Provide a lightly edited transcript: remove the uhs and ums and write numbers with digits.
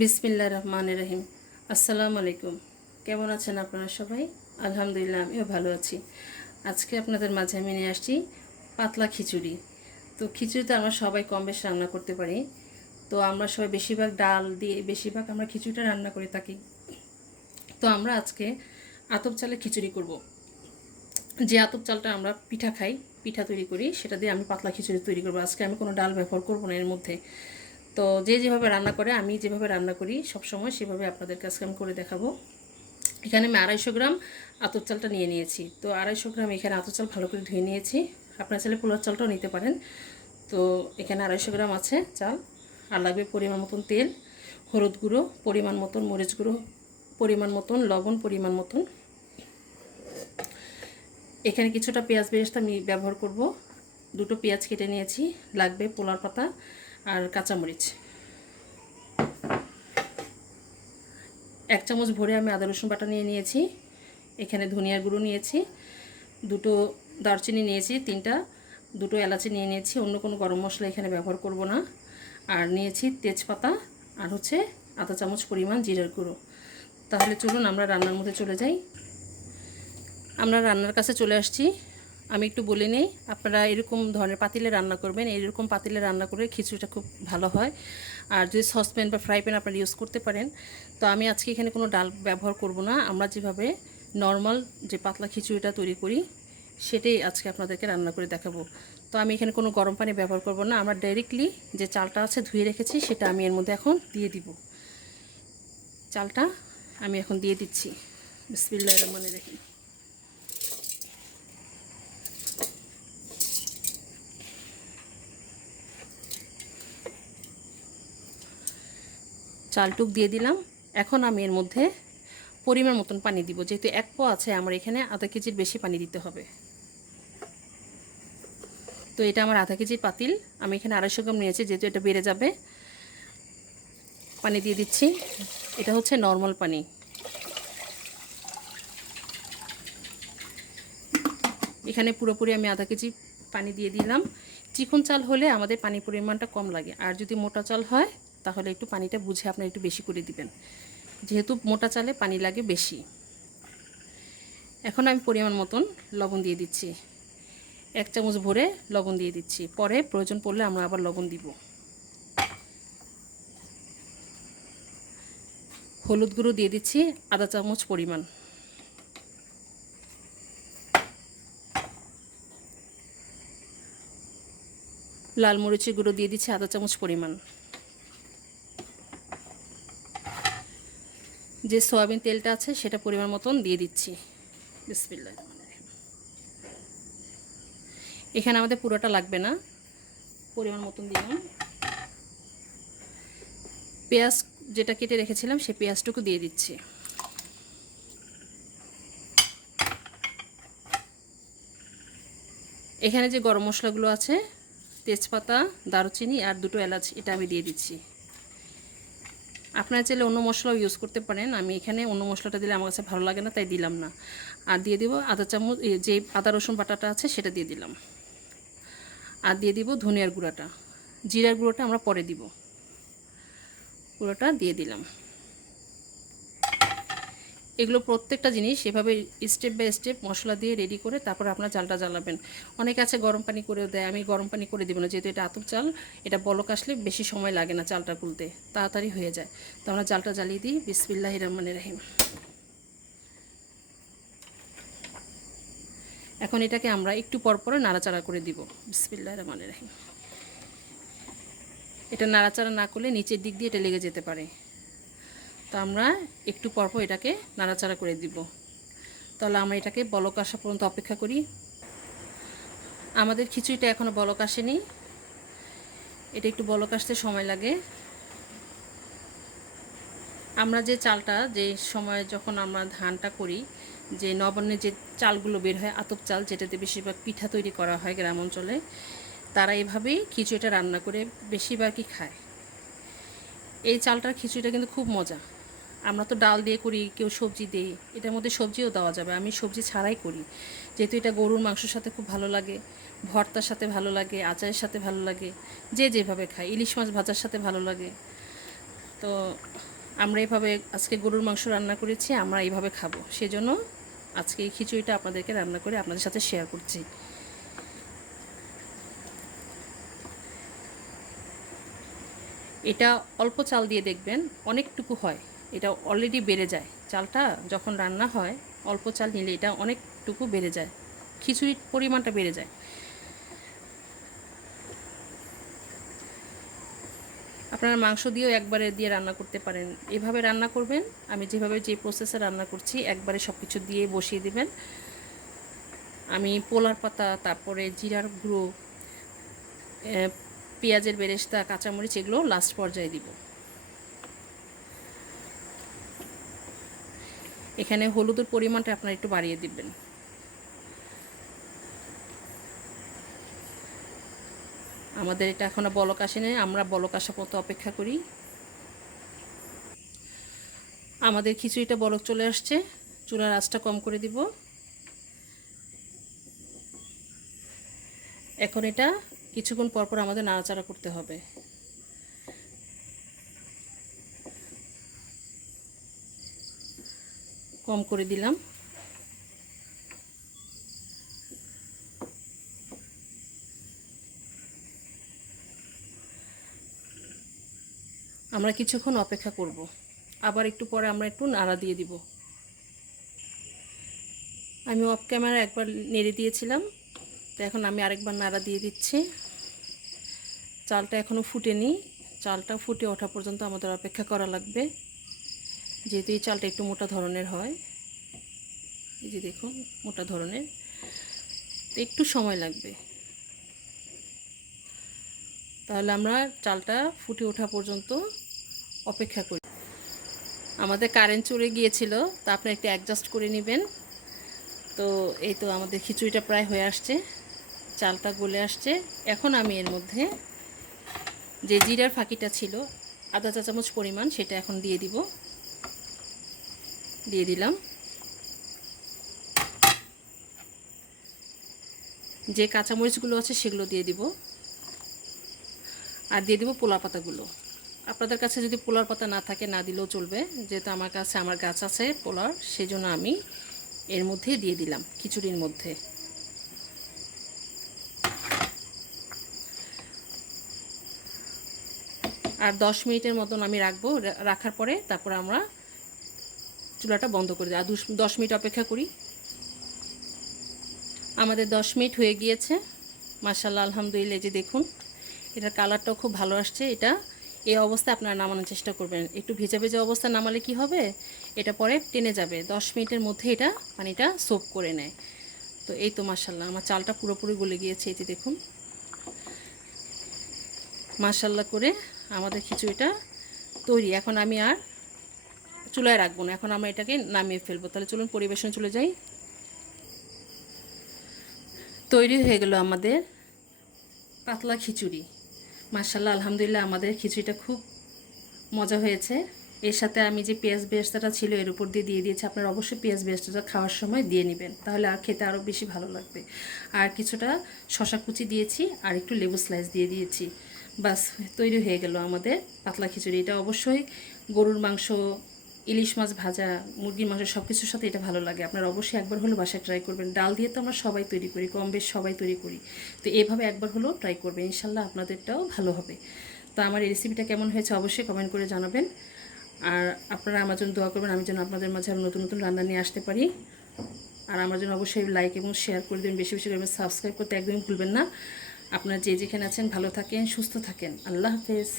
বিসমিল্লাহির রহমানির রহিম। আসসালামু আলাইকুম। কেমন আছেন আপনারা সবাই? আলহামদুলিল্লাহ, আমিও ভালো আছি। আজকে আপনাদের মাঝে আমি নিয়ে আসছি পাতলা খিচুড়ি। তো খিচুড়িতে আমরা সবাই কম বেশ রান্না করতে পারি। তো আমরা সবাই বেশিরভাগ ডাল দিয়ে আমরা খিচুড়িটা রান্না করে থাকি। তো আমরা আজকে আতপ চালের খিচুড়ি করব। যে আতপ চালটা আমরা পিঠা খাই, পিঠা তৈরি করি, সেটা দিয়ে আমি পাতলা খিচুড়ি তৈরি করব। আজকে আমি কোনো ডাল ব্যবহার করব না এর মধ্যে। তো যে যেভাবে রান্না করে, আমি যেভাবে রান্না করি সবসময় সেভাবে আপনাদের কাছে আমি করে দেখাবো। এখানে আমি 250 গ্রাম আতপ চালটা নিয়ে নিয়েছি। তো 250 গ্রাম এখানে আতপ চাল ভালো করে ধুয়ে নিয়েছি। আপনার চাইলে পোলার চালটাও নিতে পারেন। তো এখানে 250 গ্রাম আছে চাল। আর লাগবে পরিমাণ মতন তেল, হলুদ গুঁড়ো পরিমাণ মতন, মরিচ গুঁড়ো পরিমাণ মতন, লবণ পরিমাণ মতন। এখানে কিছুটা পেঁয়াজ বেরেস্তা আমি ব্যবহার করব। 2টো পেঁয়াজ কেটে নিয়েছি। লাগবে পোলার পাতা আর কাঁচামরিচ। 1 চামচ ভরে আমি আদা রসুন বাটা নিয়ে নিয়েছি। এখানে ধনিয়ার গুঁড়ো নিয়েছি, 2টো দারচিনি নিয়েছি, 3টা, 2টো এলাচি নিয়ে নিয়েছি। অন্য কোনো গরম মশলা এখানে ব্যবহার করব না। আর নিয়েছি তেজপাতা, আর হচ্ছে আধা চামচ পরিমাণ জিরার গুঁড়ো। তাহলে চলুন আমরা রান্নার মধ্যে চলে যাই। আমরা রান্নার কাছে চলে আসছি। আমি একটু বলে নিই, আপনারা এরকম ধরনের পাতিলে রান্না করবেন। এরকম পাতিলে রান্না করে খিচুড়িটা খুব ভালো হয়। আর যদি সসপ্যান বা ফ্রাই প্যান আপনারা ইউজ করতে পারেন। তো আমি আজকে এখানে কোনো ডাল ব্যবহার করব না। আমরা যেভাবে নর্মাল যে পাতলা খিচুড়িটা তৈরি করি সেটাই আজকে আপনাদেরকে রান্না করে দেখাবো। তো আমি এখানে কোনো গরম পানি ব্যবহার করব না। আমরা ডাইরেক্টলি যে চালটা আছে ধুয়ে রেখেছি সেটা আমি এর মধ্যে এখন দিয়ে দিব। চালটা আমি এখন দিয়ে দিচ্ছি। বিসমিল্লাহির রহমানির রহিম। চালটুক দিয়ে দিলাম। এখন আমি এর মধ্যে পরিমাণ মতন পানি দিব। যেহেতু 1 পোয়া আছে, আমার এখানে আধা কেজির বেশি পানি দিতে হবে। তো এটা আমার আধা কেজির পাতিল, আমি এখানে 250 গ্রাম নিয়েছি। যেহেতু এটা বেড়ে যাবে, পানি দিয়ে দিচ্ছি। এটা হচ্ছে নর্মাল পানি। এখানে পুরোপুরি আমি আধা কেজি পানি দিয়ে দিলাম। চিকন চাল হলে আমাদের পানির পরিমাণটা কম লাগে, আর যদি মোটা চাল হয় তাহলে একটু পানিটা বুঝে আপনারা একটু বেশি করে দিবেন। যেহেতু মোটা চালে পানি লাগে বেশি। এখন আমি পরিমাণ মতন লবণ দিয়ে দিচ্ছি। 1 চামচ ভরে লবণ দিয়ে দিচ্ছি। পরে প্রয়োজন পড়লে আমরা আবার লবণ দিব। হলুদ গুঁড়ো দিয়ে দিচ্ছি আধা চামচ পরিমাণ। লাল মরিচের গুঁড়ো দিয়ে দিচ্ছি আধা চামচ পরিমাণ। যে সয়াবিন তেলটা আছে সেটা পরিমাণ মতন দিয়ে দিচ্ছি। বিসমিল্লাহ। এখানে আমাদের পুরোটা লাগবে না, পরিমাণ মতন দিলাম। পেঁয়াজ যেটা কেটে রেখেছিলাম সেই পেঁয়াজটুকু দিয়ে দিচ্ছি। এখানে যে গরম মশলাগুলো আছে, তেজপাতা, দারুচিনি আর 2টো এলাচ, এটা আমি দিয়ে দিচ্ছি। আপনারা চাইলে অন্য মশলাও ইউজ করতে পারেন। আমি এখানে অন্য মশলাটা দিলে আমার কাছে ভালো লাগে না, তাই দিলাম না। আর দিয়ে দিব আধা চামচ যে আদা রসুন বাটাটা আছে সেটা দিয়ে দিলাম। আর দিয়ে দিব ধনিয়ার গুঁড়াটা। জিরার গুঁড়োটা আমরা পরে দিব। গুঁড়োটা দিয়ে দিলাম। এগুলো প্রত্যেকটা জিনিস এভাবে স্টেপ বাই স্টেপ মশলা দিয়ে রেডি করে তারপর আপনার চালটা জ্বালাবেন। অনেকে আছে গরম পানি করেও দেয়, আমি গরম পানি করে দেবো না। যেহেতু এটা আতপ চাল, এটা বলক আসলে বেশি সময় লাগে না চালটা গুলতে, তাড়াতাড়ি হয়ে যায়। তো আমরা চালটা জ্বালিয়ে দিই। বিসমিল্লাহির রহমানির রহিম। এখন এটাকে আমরা একটু পর পর নাড়াচাড়া করে দিব। বিসমিল্লাহির রহমানির রহিম। এটা নাড়াচাড়া না করলে নিচের দিক দিয়ে এটা লেগে যেতে পারে। তো আমরা একটু পরপর এটাকে নাড়াচাড়া করে দিব। তাহলে আমরা এটাকে বলক আসা পর্যন্ত অপেক্ষা করি। আমাদের খিচুড়িটা এখনও বলক আসেনি, এটা একটু বলক আসতে সময় লাগে। আমরা যে চালটা যে সময় যখন আমরা ধানটা করি, যে নবান্নে যে চালগুলো বের হয় আতপ চাল, যেটাতে বেশিরভাগ পিঠা তৈরি করা হয় গ্রাম অঞ্চলে, তারা এভাবেই খিচুড়িটা রান্না করে বেশিরভাগই খায়। এই চালটার খিচুড়িটা কিন্তু খুব মজা। আমরা তো ডাল দিয়ে করি, কেউ সবজি দেয়, এটার মধ্যে সবজিও দেওয়া যাবে। আমি সবজি ছাড়াই করি, যেহেতু এটা গরুর মাংসের সাথে খুব ভালো লাগে, ভর্তার সাথে ভালো লাগে, আচারের সাথে ভালো লাগে, যে যেভাবে খায়। ইলিশ মাছ ভাজার সাথে ভালো লাগে। তো আমরা এইভাবে আজকে গরুর মাংস রান্না করেছি, আমরা এইভাবে খাবো, সেজন্য আজকে এই খিচুড়িটা আপনাদেরকে রান্না করে আপনাদের সাথে শেয়ার করছি। এটা অল্প চাল দিয়ে দেখবেন অনেকটুকু হয়, এটা অলরেডি বেড়ে যায়। চালটা যখন রান্না হয় অল্প চাল নিলে এটা অনেকটুকু বেড়ে যায়, খিচুড়ির পরিমাণটা বেড়ে যায়। আপনারা মাংস দিয়েও একবারে দিয়ে রান্না করতে পারেন, এভাবে রান্না করবেন। আমি যেভাবে যে প্রসেসে রান্না করছি একবারে সব কিছু দিয়ে বসিয়ে দিবেন। আমি পোলার পাতা, তারপরে জিরার গুঁড়ো, পেঁয়াজের বেরেস্তা, কাঁচামরিচ এগুলো লাস্ট পর্যায়ে দিব। এখানে হলুদের পরিমাণটা আপনারা একটু বাড়িয়ে দিবেন। আমাদের এটা এখনও বলক আসেনি, আমরা বলক আসা পর্যন্ত অপেক্ষা করি। আমাদের খিচুড়িটা বলক চলে আসছে, চুলার আঁচটা কম করে দিব। এখন এটা কিছুক্ষণ পরপর আমাদের নাড়াচাড়া করতে হবে। কম করে দিলাম। আমরা কিছুক্ষণ অপেক্ষা করব, আবার একটু পরে আমরা একটু নাড়া দিয়ে দিব। আমি অফ ক্যামেরা একবার নেড়ে দিয়েছিলাম, তো এখন আমি আরেকবার নাড়া দিয়ে দিচ্ছি। চালটা এখনও ফুটেনি, চালটা ফুটে ওঠা পর্যন্ত আমাদের অপেক্ষা করা লাগবে, যেহেতু এই চালটা একটু মোটা ধরনের হয়। এই যে দেখুন মোটা ধরনের, তো একটু সময় লাগবে। তাহলে আমরা চালটা ফুটে ওঠা পর্যন্ত অপেক্ষা করি। আমাদের কারেন্ট চলে গিয়েছিল, তা আপনি একটু অ্যাডজাস্ট করে নেবেন। তো এই তো আমাদের খিচুড়িটা প্রায় হয়ে আসছে, চালটা গলে আসছে। এখন আমি এর মধ্যে যে জিরার ফাঁকিটা ছিল আধা চা চামচ পরিমাণ, সেটা এখন দিয়ে দিব। দিয়ে দিলাম। যে কাঁচামরিচগুলো আছে সেগুলো দিয়ে দিব, আর দিয়ে দিব পোলার পাতাগুলো। আপনাদের কাছে যদি পোলার পাতা না থাকে না দিলেও চলবে, যেহেতু আমার কাছে আমার গাছ আছে পোলার, সেজন্য আমি এর মধ্যে দিয়ে দিলাম খিচুড়ির মধ্যে। আর 10 মিনিটের মতন আমি রাখবো, রাখার পরে তারপর আমরা চুলাটা বন্ধ করে দিই, আর 10 মিনিট অপেক্ষা করি। আমাদের 10 মিনিট হয়ে গিয়েছে, মাশাআল্লাহ আলহামদুলিল্লাহ। যে দেখুন এটার কালারটাও খুব ভালো আসছে। এটা এই অবস্থায় আপনারা নামানোর চেষ্টা করবেন, একটু ভেজা ভেজা অবস্থা নামালে কি হবে, এটা পরে টেনে যাবে। 10 মিনিটের মধ্যে এটা পানিটা সোপ করে নেয়। তো এই তো মাশাআল্লাহ আমার চালটা পুরোপুরি গলে গিয়েছে। এই যে দেখুন মাশাআল্লাহ করে আমাদের খিচুড়িটা তৈরি। এখন আমি আর চুলায় রাখবো না, এখন আমরা এটাকে নামিয়ে ফেলবো। তাহলে চলুন পরিবেশনে চলে যাই। তৈরি হয়ে গেল আমাদের পাতলা খিচুড়ি। মাশাআল্লাহ আলহামদুলিল্লাহ আমাদের খিচুড়িটা খুব মজা হয়েছে। এর সাথে আমি যে পেঁয়াজ বেরেস্তাটা ছিল এর উপর দিয়ে দিয়েছি। আপনারা অবশ্যই পেঁয়াজ বেরেস্তাটা খাওয়ার সময় দিয়ে নেবেন, তাহলে আর খেতে আরও বেশি ভালো লাগবে। আর কিছুটা শসা কুচি দিয়েছি, আর একটু লেবু স্লাইস দিয়ে দিয়েছি। বাস তৈরি হয়ে গেল আমাদের পাতলা খিচুড়ি। এটা অবশ্যই গরুর মাংস, ইলিশ মাছ ভাজা, মুরগির মাংস সব কিছুর সাথে এটা ভালো লাগে। আপনারা অবশ্যই একবার হলেও বাসায় ট্রাই করবেন। ডাল দিয়ে তো আমরা সবাই তৈরি করি, কম বেশ সবাই তৈরি করি। তো এভাবে একবার হলেও ট্রাই করবেন, ইনশাল্লাহ আপনাদেরটাও ভালো হবে। তো আমার এই রেসিপিটা কেমন হয়েছে অবশ্যই কমেন্ট করে জানাবেন। আর আপনারা আমার জন্য দোয়া করবেন, আমি যেন আপনাদের মাঝে আরও নতুন নতুন রান্না নিয়ে আসতে পারি। আর আমার জন্য অবশ্যই লাইক এবং শেয়ার করে দেবেন, বেশি বেশি করে সাবস্ক্রাইব করতে একদমই ভুলবেন না। আপনারা যে যেখানে আছেন ভালো থাকেন, সুস্থ থাকেন। আল্লাহ হাফেজ।